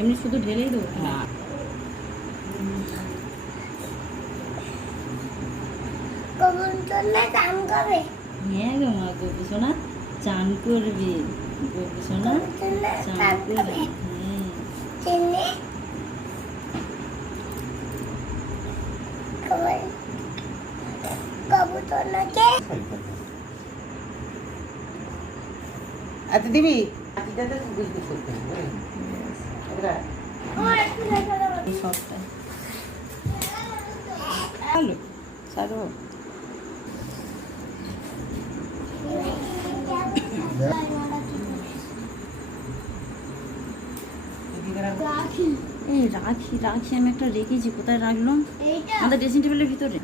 এমনি শুধু ঢেলেই দেবো। হ্যাঁ কখন চললে চান করে হ্যাঁ গো মা, গপু সোনা চান করবে, গপু সোনা কখন চললে চান চান করবে। করে হ্যাঁ চিনি কখন কবুতরকে আচ্ছা দিবি আচ্ছা বুঝতে করতে এই সবটা ভালো সারো। এই রাখি রাখি আমি একটা রেখেছি, কোথায় রাখলাম? আমাদের ড্রেসিং টেবিলের ভিতরে।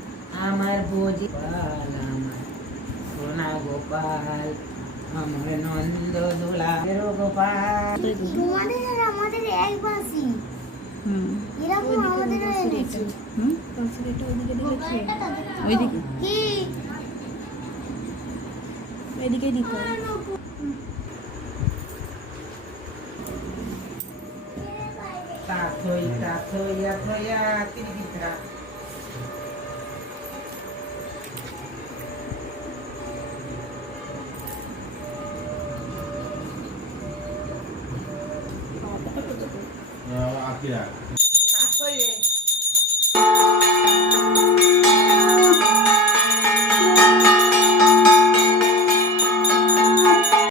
আমার ভোজি গোপাল আমার সোনা গোপাল আমার নন্দ দোলা গোপাল। তোমাদের আর আমাদের এক বাসি হুম এরকম আমাদের হুম ওইদিকে কি এদিকে দিতে হবে। তাথই তাথইয়া থইয়া তিরি কিরা Akira. তাথই রে